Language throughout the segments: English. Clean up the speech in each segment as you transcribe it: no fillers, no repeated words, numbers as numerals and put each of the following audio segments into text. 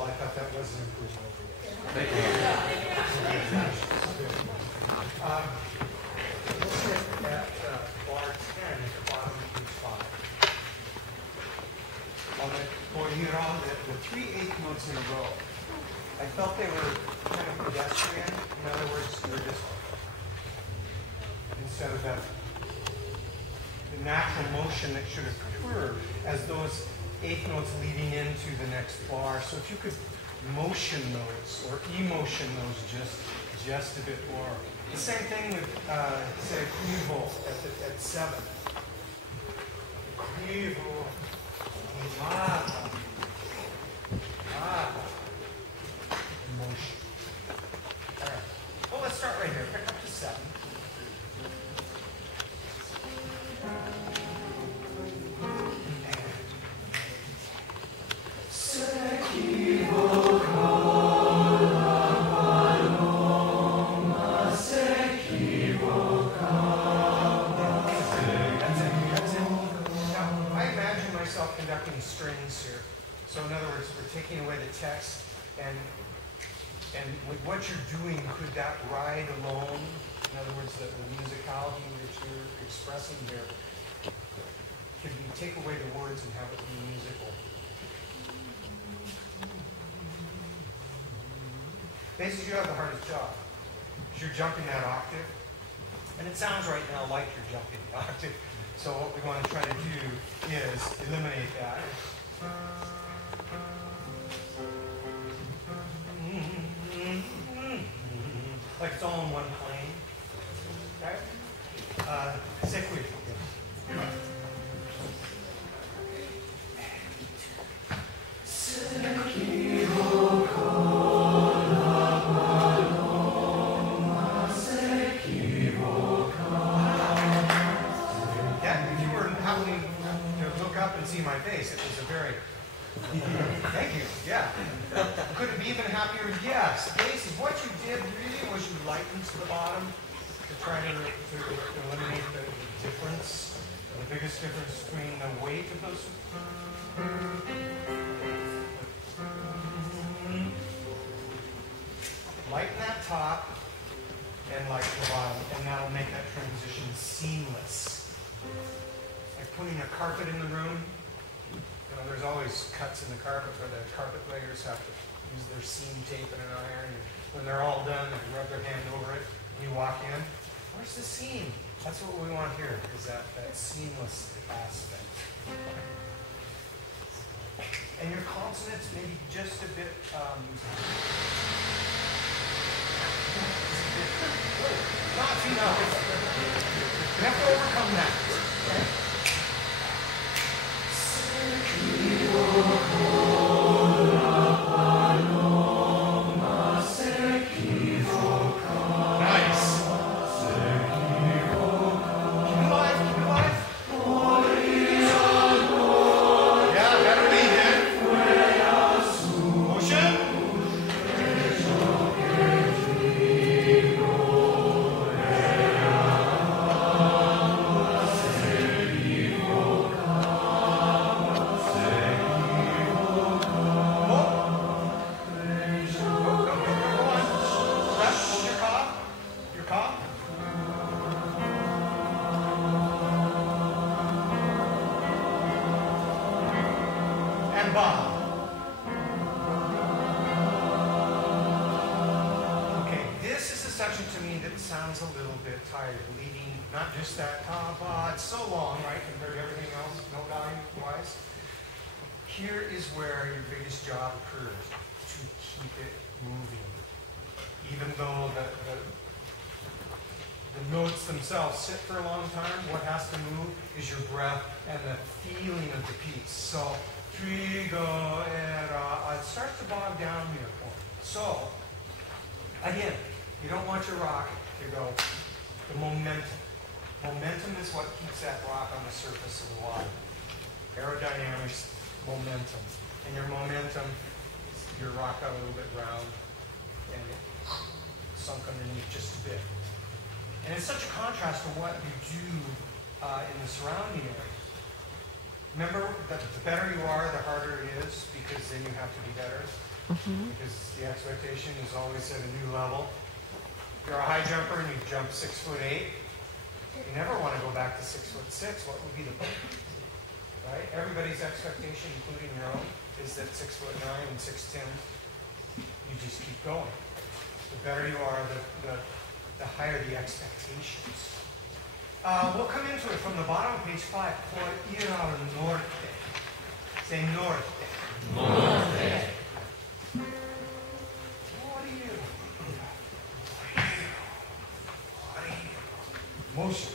all, I thought that was an improvement over there. Thank you. Let's look at bar 10 at the bottom of page 5. On the Bohirão, the 3 eighth notes in a row, I felt they were kind of pedestrian. In other words, they were just, instead of that, the natural motion that should occur as those eighth notes leading into the next bar. So if you could motion those or emotion those just a bit more. The same thing with say cuivo at 7. Cuivo, mata, emotion. All right. Well, let's start right here. Pick up to 7. Conducting strings here. So in other words, we're taking away the text, and with what you're doing, could that ride alone? In other words, the musicality that you're expressing here, could you take away the words and have it be musical? Basically, you have the hardest job. Because you're jumping that octave, and it sounds right now like you're jumping the octave. So what we want to try to do is eliminate that. Like it's all in one plane. Okay? Sequi. See my face. It was a very thank you. Yeah. Could it be even happier? Yes. Basically, what you did really was you lightened to the bottom to try to eliminate the difference, the biggest difference between the weight of those. Lighten that top and lighten the bottom, and that'll make that transition seamless. Like putting a carpet in the room. You know, there's always cuts in the carpet where the carpet layers have to use their seam tape and an iron. And when they're all done, they rub their hand over it, and you walk in. Where's the seam? That's what we want here, is that seamless aspect. And your consonants maybe just a bit, not enough. You have to overcome that. Okay? Okay, this is a section to me that sounds a little bit tired, leading not just that it's so long, right, compared to everything else, no value-wise. Here is where your biggest job occurs, to keep it moving. Even though the notes themselves sit for a long time, what has to move is your breath and the feeling of the piece. So, trigo, era, it starts to bog down here for me. So, again, you don't want your rock to go, the momentum. Momentum is what keeps that rock on the surface of the water. Aerodynamics, momentum. And your momentum, your rock got a little bit round and it sunk underneath just a bit. And it's such a contrast to what you do in the surrounding area. Remember that the better you are, the harder it is, because then you have to be better. because the expectation is always at a new level. If you're a high jumper and you jump 6'8", you never want to go back to 6'6". What would be the point? Right? Everybody's expectation, including your own, is that 6'9" and 6'10", you just keep going. The better you are, the higher the expectations. We'll come into it from the bottom of page 5. Por ir al norte. Say norte. Norte. Motion.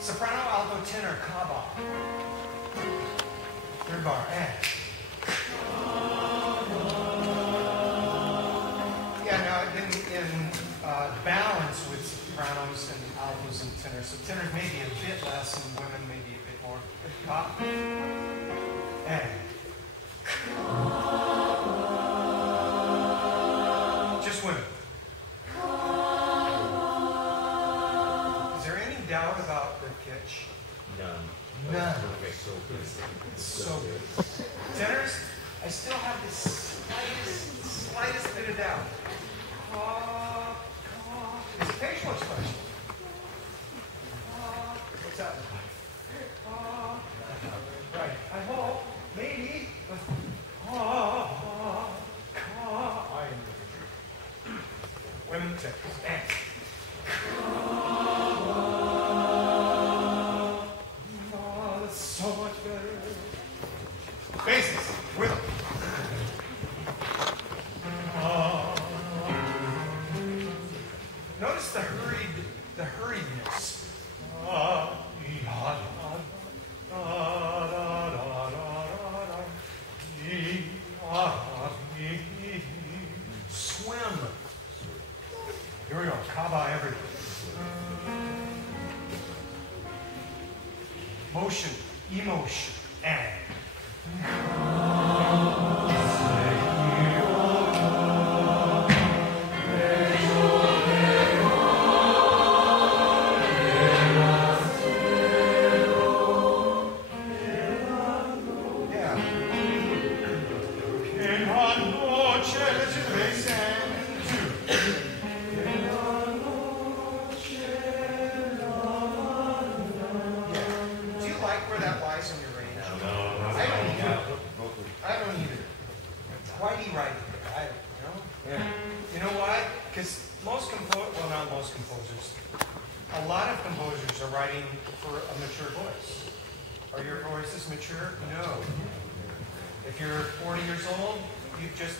Soprano, alto, tenor, kaba. Third bar, and. Yeah, now in balance with sopranos and altos and tenors. So tenors may be a bit less and women may be a bit more. Kaba. And. Just women. Is there any doubt about their pitch? None. None. It's so good. It's so good. Tenors, I still have the slightest bit of doubt. It's a facial expression. What's that look like? Right. I hope, maybe, but women tenors. And. So much better. Basses, rhythm. Notice the hurriedness. Swim. Here we go. Kaba everything. Motion, emotion, and.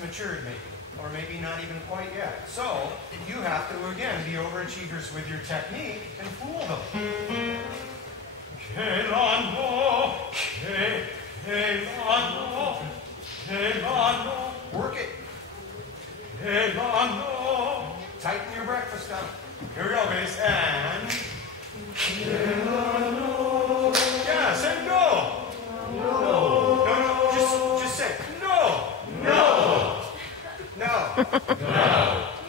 Matured maybe, or maybe not even quite yet. So you have to again be overachievers with your technique and fool them. Work it. Tighten your breakfast up. Here we go, bass. And yeah, say no. No. Just say no. No. No. No.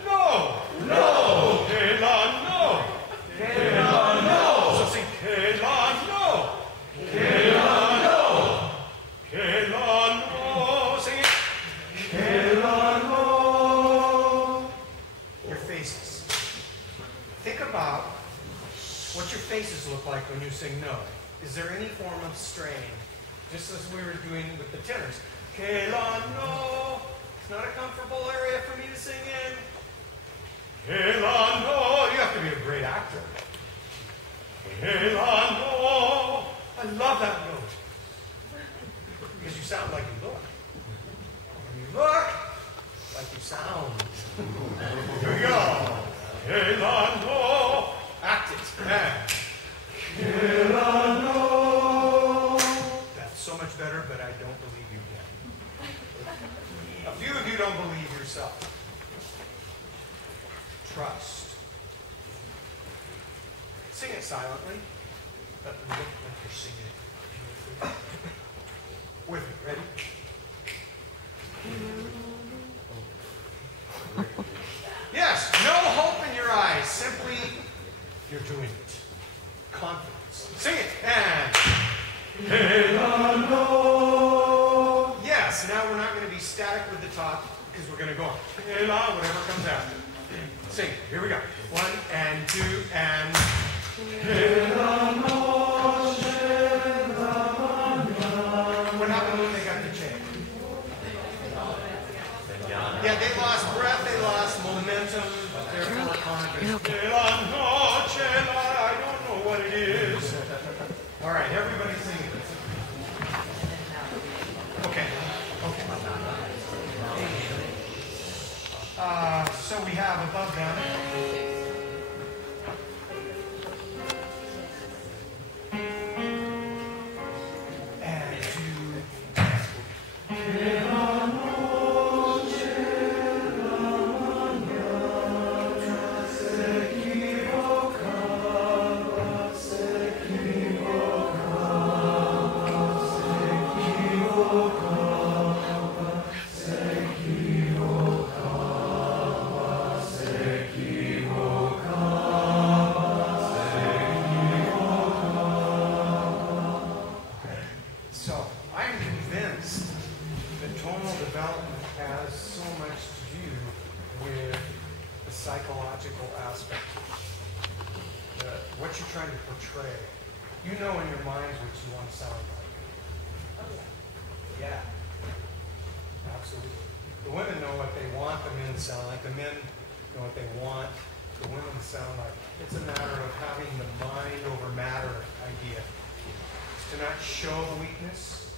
No. No. Kela no. Kela no. So sing Kela no. Kela no. you sing no. Is there any form of strain? Just as we were doing with the tenors. Kela no. It's not a comfortable area for me to sing in. Kela no. You have to be a great actor. Kela no. I love that note. Because you sound like you look. And you look like you sound. Here we go. Kela no. Act it. And Kela no. That's so much better, but I don't believe you yet. A few of you don't believe yourself. Trust. Sing it silently, but look like you're singing it beautifully. With me, ready? Yes, no hope in your eyes. Simply, you're doing it. Confidence. Sing it. And yes, now we're not going to be static with the top because we're going to go on. Whatever comes after. Sing it. Here we go. 1 and 2 and what happened when they got the change? Yeah, they lost breath, they lost momentum, therefore confidence. I don't know what it is. All right, everybody sing it. Okay. So we have above them. Psychological aspect. What you're trying to portray. You know in your mind what you want to sound like. Yeah. Absolutely. The women know what they want the men to sound like. The men know what they want the women to sound like. It's a matter of having the mind over matter idea. It's to not show the weakness,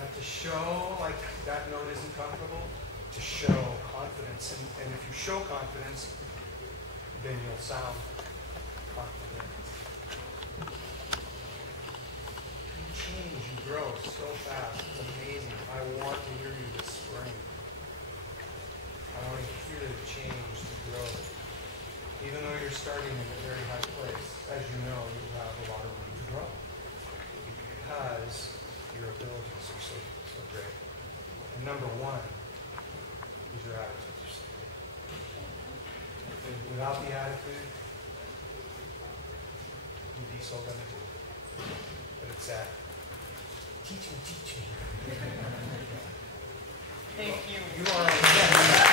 not to show like that note isn't comfortable, to show confidence. And if you show confidence, then you'll sound confident. You change, you grow so fast. It's amazing. I want to hear you this spring. I want to hear the change, the growth. Even though you're starting in a very high place, as you know, you have a lot of room to grow. Because your abilities are so great. And number one, is your attitude. Without the attitude, you'd be so limited. But it's that, teach me. Thank you. You are